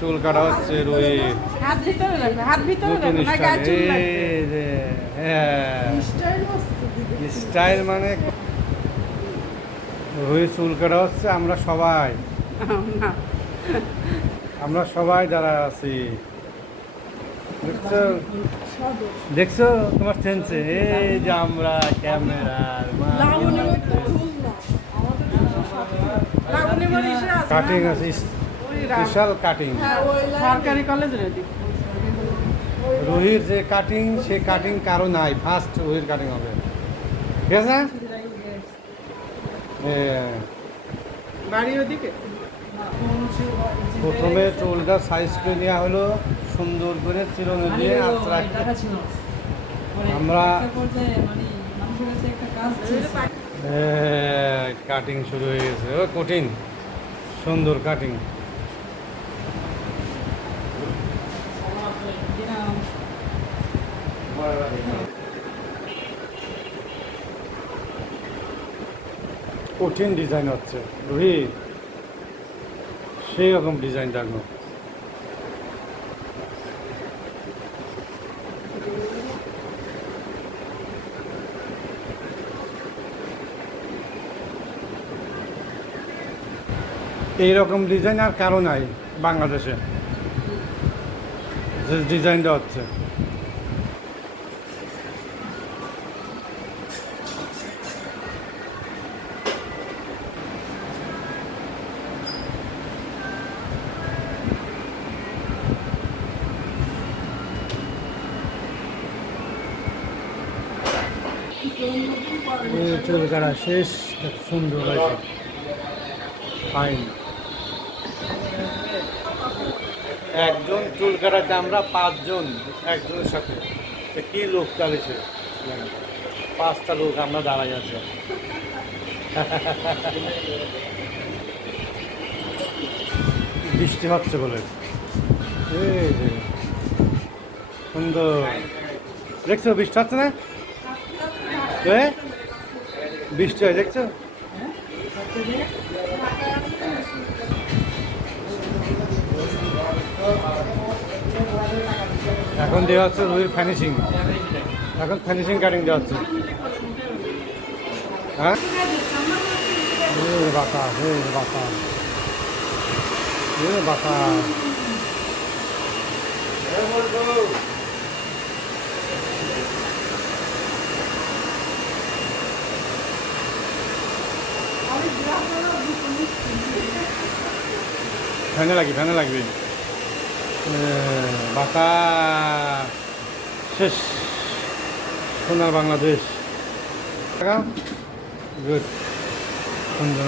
চুল কাটা হচ্ছে রুই হাত ভিতরে রাখবে হাত ভিতরে রাখবে না গায়ে চুল লাগবে। হ্যাঁ। স্টাইল মানে রুই চুল কাটা হচ্ছে আমরা সবাই। আমরা। সবাই দাঁড়া আছি। দেখছ? দেখছ তোমার সেন্সে? এই যে আমরা ক্যামেরার কাটিং আছে। স্পেশাল কাটিং সরকারি কলেজ রেডি রুহির যে কাটিং সে কাটিং কারও নাই। ফার্স্ট রুহির কাটিং হবে। ঠিক আছে? প্রথমে চুলটা সাইজ করে নেওয়া হলো সুন্দর করে চিরুনি দিয়ে আঁচড়া আমরা কাটিং শুরু হয়ে গেছে। ও কঠিন। সুন্দর কাটিং কঠিন ডিজাইন হচ্ছে। রুহি সেই রকম ডিজাইন থাকল এইরকম ডিজাইন আর কারও নাই বাংলাদেশে। ডিজাইনটা হচ্ছে। চুল কাটা শেষ সুন্দর হয়েছে। ফাইন একজন চুল কাটাতে আমরা পাঁচজন একজনের সাথে। কি লোক চালিয়েছে পাঁচটা লোক আমরা দাঁড়াই আছে। বৃষ্টি হচ্ছে বলে। সুন্দর। দেখছ বৃষ্টি হচ্ছে না? বৃষ্টি হয়, দেখছ? এখন দেওয়া হচ্ছে রুহির ফিনিশিং এখন ফিনিশিং কাটিং দেওয়া হচ্ছে। হ্যাঁ? বাতাস বাতাস বাতাস ফ্যানে লাগবে ফ্যানে লাগবে বাতা শেষ। সোনার বাংলাদেশ। গুড। সুন্দর